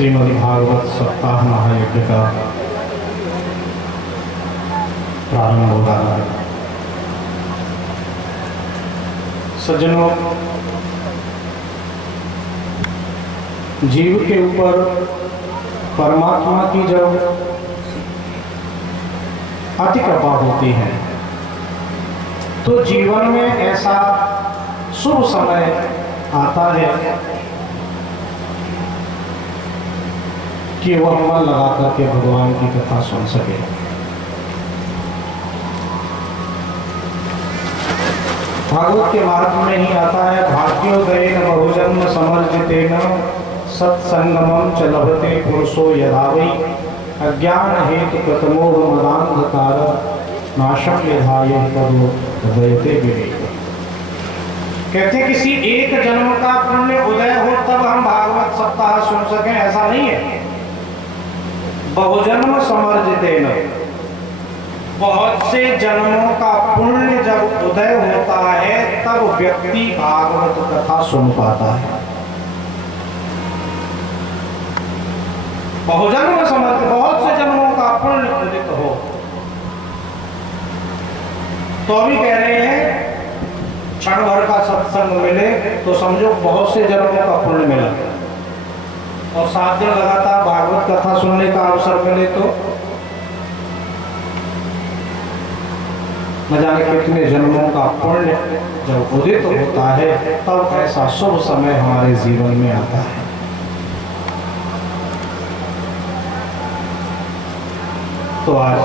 श्रीमद्भागवत सप्ताह महायज्ञ का प्रारंभ हो रहा है। सज्जनों, जीव के ऊपर परमात्मा की जब अति कृपा होती है तो जीवन में ऐसा शुभ समय आता है कि वह मन लगा करके भगवान की कथा सुन सके। भागवत के मार्ग में ही आता है, भाग्योदयेन बहुजन्म समर्जितेन सत्संगमं च लभते पुरुषो यदा वै अज्ञान हेतु कृतमोह मदान्धकार नाशम यधाय तदो उदयते विवेक। कहते हैं किसी एक जन्म का पुण्य उदय हो तब हम भागवत सप्ताह सुन सकें, ऐसा नहीं है। बहुजन्म समर्जितेन, बहुत से जन्मों का पुण्य जब उदय होता है तब व्यक्ति भागवत कथा सुन पाता है। बहुजन्म समर्जित, बहुत से जन्मों का पुण्य उदित हो तो अभी कह रहे हैं क्षण भर का सत्संग मिले तो समझो बहुत से जन्मों का पुण्य मिला, और 7 दिन लगातार भागवत कथा सुनने का अवसर मिले तो न जाने कितने जन्मों का पुण्य जब उदित होता है तब ऐसा शुभ समय हमारे जीवन में आता है। तो आज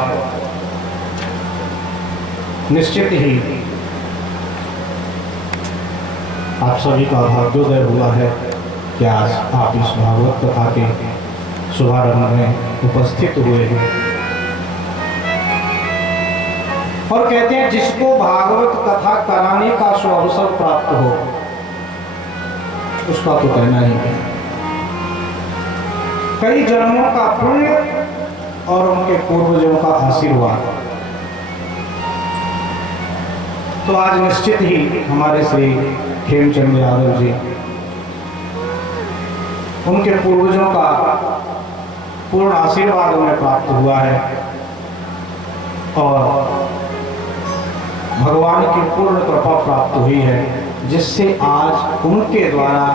निश्चित ही आप सभी का भाग्योदय हुआ है कि आज आप इस भागवत कथा के शुभारंभ में उपस्थित हुए हैं। और कहते हैं जिसको भागवत कथा कराने का सुअवसर प्राप्त हो उसका तो कहना ही है। कई जन्मों का पुण्य और उनके पूर्वजों का आशीर्वाद। तो आज निश्चित ही हमारे श्री खेमचंद यादव जी, उनके पूर्वजों का पूर्ण आशीर्वाद उन्हें प्राप्त हुआ है और भगवान की पूर्ण कृपा प्राप्त हुई है, जिससे आज उनके द्वारा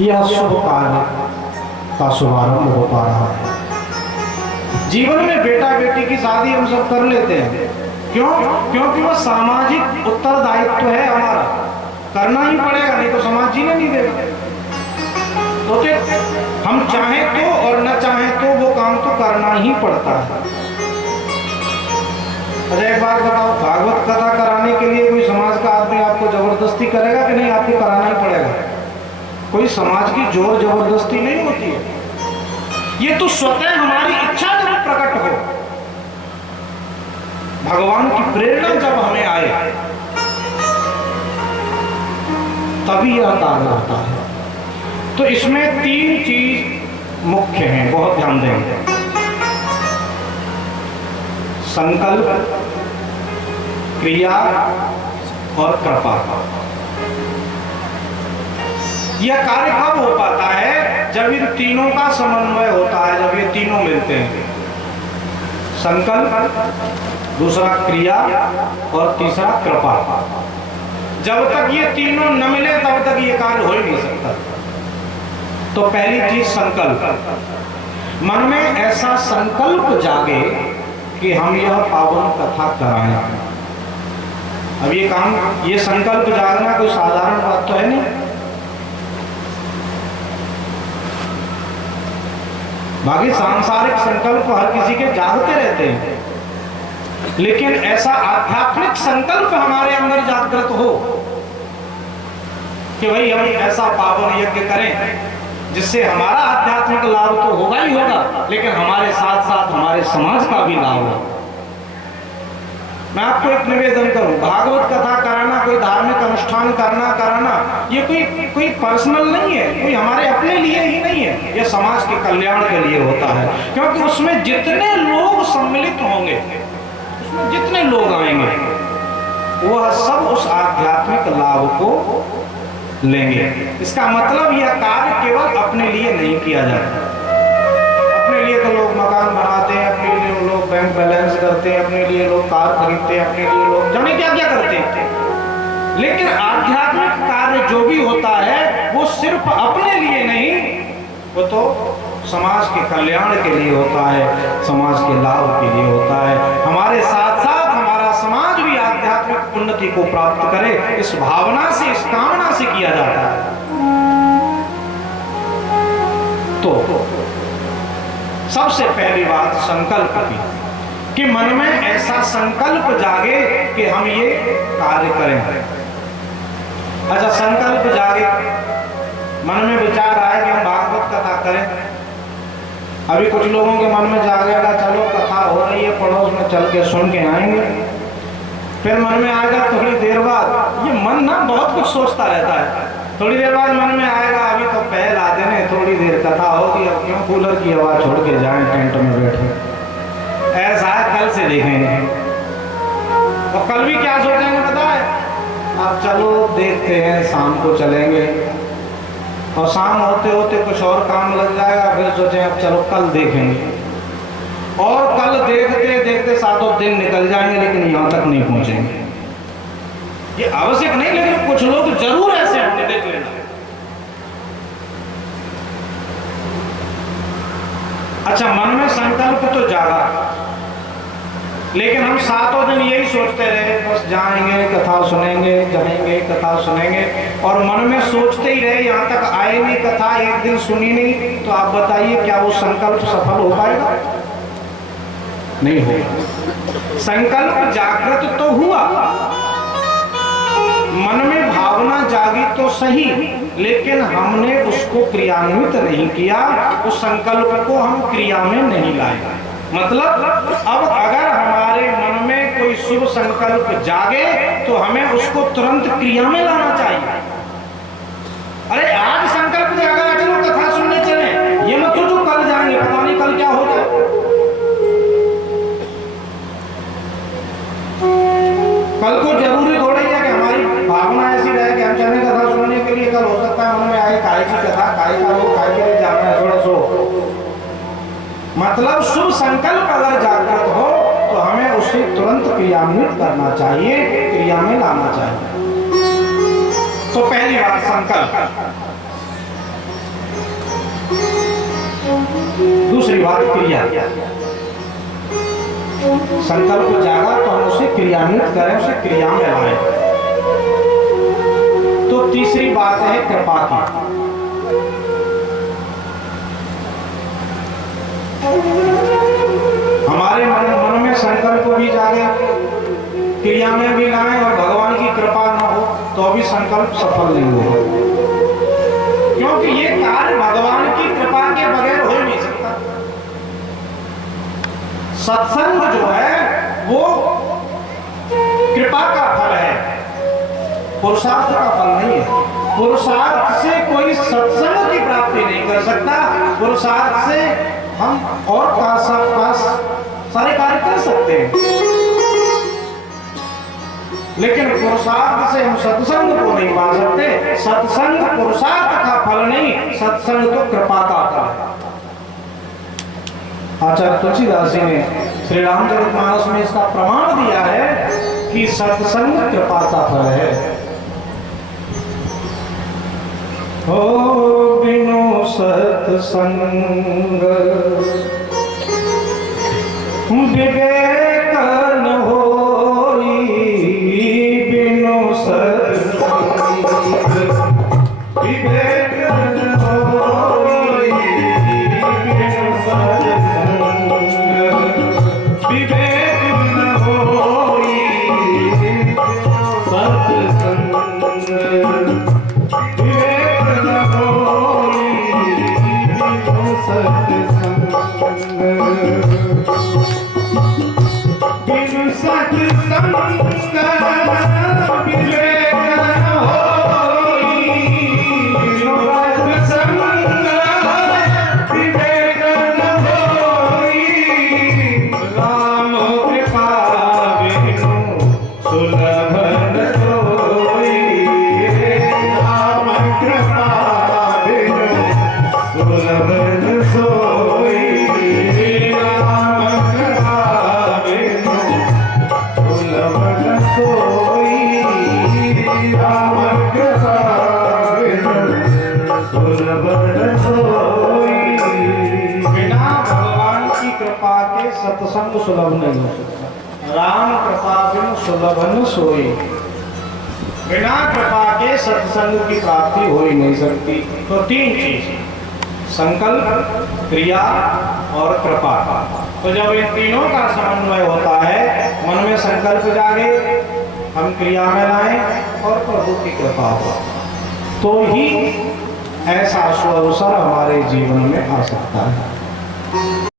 यह शुभ कार्य का शुभारंभ हो पा रहा है। जीवन में बेटा बेटी की शादी हम सब कर लेते हैं, क्यों? क्योंकि वह सामाजिक उत्तरदायित्व है हमारा, करना ही पड़ेगा, नहीं तो समाज जीने नहीं देगा। तो हम चाहें तो और न चाहें तो वो काम तो करना ही पड़ता है। अच्छा एक बात बताओ, भागवत कथा कराने के लिए कोई समाज का आदमी आपको जबरदस्ती करेगा कि नहीं? आपको कराना ही पड़ेगा। कोई समाज की जोर जबरदस्ती नहीं होती है, ये तो स्वतः हमारी इच्छा जब प्रकट हो, भगवान की प्रेरणा जब हमें आए तभी यह कार्य होता है। तो इसमें 3 चीज मुख्य हैं, बहुत ध्यान देंगे। संकल्प, क्रिया और कृपा। यह कार्य कब हो पाता है? जब इन तीनों का समन्वय होता है, जब ये तीनों मिलते हैं। संकल्प, दूसरा क्रिया और तीसरा कृपा। जब तक ये तीनों न मिले तब तक ये कार्य हो ही नहीं सकता। तो पहली चीज संकल्प। मन में ऐसा संकल्प जागे कि हम यह पावन कथा कराएं। अब ये काम, ये संकल्प जागना कोई साधारण बात तो है नहीं। बाकी सांसारिक संकल्प हर किसी के जागते रहते हैं, लेकिन ऐसा आध्यात्मिक संकल्प हमारे अंदर जागृत हो कि भाई हम ऐसा पावन यज्ञ करें जिससे हमारा आध्यात्मिक लाभ तो होगा ही होगा, लेकिन हमारे साथ साथ हमारे समाज का भी लाभ हो। मैं आपको एक निवेदन करूं, भागवत कथा कराना, कोई धार्मिक अनुष्ठान कराना ये कोई पर्सनल नहीं है, कोई हमारे अपने लिए ही नहीं है, यह समाज के कल्याण के लिए होता है। क्योंकि उसमें जितने लोग सम्मिलित होंगे, उसमें जितने लोग आएंगे, वह सब उस आध्यात्मिक लाभ को लेंगे। इसका मतलब यह कार्य केवल अपने लिए नहीं किया जाता, मकान बनाते हैं, अपने लिए वो लोग बैंक बैलेंस करते हैं, अपने लिए लोग कार खरीदते हैं, अपने लिए लोग जाने क्या क्या करते हैं। लेकिन आध्यात्मिक कार्य जो भी होता है वो सिर्फ अपने लिए नहीं, वो तो समाज के कल्याण के लिए होता है, समाज के लाभ के लिए होता है। हमारे साथ साथ हमारा समाज भी आध्यात्मिक उन्नति को प्राप्त करे, इस भावना से, इस कामना से किया जाता है। तो सबसे पहली बात संकल्प की, कि मन में ऐसा संकल्प जागे कि हम ये कार्य करें। अच्छा, संकल्प जागे, मन में विचार आए कि हम भागवत कथा करें। अभी कुछ लोगों के मन में जागेगा, चलो कथा हो रही है पड़ोस में, चल के सुन के आएंगे। फिर मन में आएगा थोड़ी देर बाद, ये मन ना बहुत कुछ सोचता रहता है, थोड़ी देर बाद मन में आएगा अभी तो पहल आते हैं, थोड़ी देर कथा होगी, अब क्यों कूलर की हवा छोड़ के जाएं टेंट में बैठे। ऐसा है, कल से देखेंगे। और कल भी क्या सोचेंगे पता है, अब चलो देखते हैं, शाम को चलेंगे। और शाम होते होते कुछ और काम लग जाएगा, फिर सोचें अब चलो कल देखेंगे। और कल देखते देखते सातों दिन निकल जाएंगे, लेकिन यहाँ तक नहीं पहुंचेंगे। ये आवश्यक नहीं, लेकिन कुछ लोग जरूर ऐसे होंगे, देख लेना। अच्छा, मन में संकल्प तो जागा, लेकिन हम सातों दिन यही सोचते रहे, बस जाएंगे कथा सुनेंगे, जाएंगे कथा सुनेंगे, और मन में सोचते ही रहे, यहाँ तक आए नहीं कथा, एक दिन सुनी नहीं, तो आप बताइए क्या वो संकल्प सफल हो पाएगा? नहीं होगा। संकल्प जागृत तो हुआ, मन में भावना जागी तो सही, लेकिन हमने उसको क्रियान्वित नहीं किया, उस संकल्प को हम क्रिया में नहीं लाए। मतलब अब अगर हमारे मन में कोई शुभ संकल्प जागे तो हमें उसको तुरंत क्रिया में लाना चाहिए। अरे आज संकल्प जागा, चलो कथा सुनने चले, ये मत सोचो कल जाएंगे, पता नहीं कल क्या हो जाए। कल को जरूरी थोड़ी है कि हमारी भावना ऐसी रहे कि हम चले कथा सुनने के लिए, कल हो सकता है मन में आए काय की कथा, काय का लोग काय के लिए जाना है, थोड़ा सो। मतलब शुभ संकल्प अगर जागृत हो तो हमें उसे तुरंत क्रियान्वित करना चाहिए, क्रिया में लाना चाहिए। तो पहली बात संकल्प, दूसरी बात क्रिया। संकल्प जागा तो हम उसे क्रियान्वित करें, उसे क्रिया में लाएं। तो तीसरी बात है कृपा की। हमारे मन में संकल्प भी जागे, क्रिया में भी लाएं, और भगवान की कृपा न हो तो भी संकल्प सफल नहीं होगा, क्योंकि ये कार्य भगवान की कृपा के बगैर हो ही नहीं सकता। सत्संग जो है वो कृपा का फल है, पुरुषार्थ का फल नहीं है। पुरुषार्थ से कोई सत्संग की प्राप्ति नहीं कर सकता, पुरुषार्थ से हम और सारे कार्य कर सकते हैं, लेकिन पुरुषार्थ से हम सत्संग को नहीं पा सकते। सत्संग पुरुषार्थ का फल नहीं, सत्संग तो कृपा का फल है। आचार्य तुलसीदास जी ने श्री रामचरितमानस में इसका प्रमाण दिया है कि सत्संग कृपा का फल है। हो बिनु सत्संग विवेक न होई, बिनु सत्संग विवेक न होई, बिनु सत्संग विवेक न होई, सत्संग विवेक न होई, बिनु सत्संग बिनु सत्संग विवेक न होई, बिनु सत्संग विवेक न होई, राम कृपा बिनु सुलभ न सोई, राम कृपा बिनु सुलभ न सोई, राम कृपा सुलभ न सोई। बिना भगवान की कृपा के सत्संग सुलभ नहीं हो सकता। राम कृपा बिन सुलभ न सोई। बिना कृपा के सत्संग की प्राप्ति हो ही नहीं सकती। तो तीन चीज, संकल्प, क्रिया और कृपा। तो जब इन तीनों का समन्वय होता है, मन में संकल्प जागे, हम क्रिया में लाएं और प्रभु की कृपा हो, तो ही ऐसा अवसर हमारे जीवन में आ सकता है।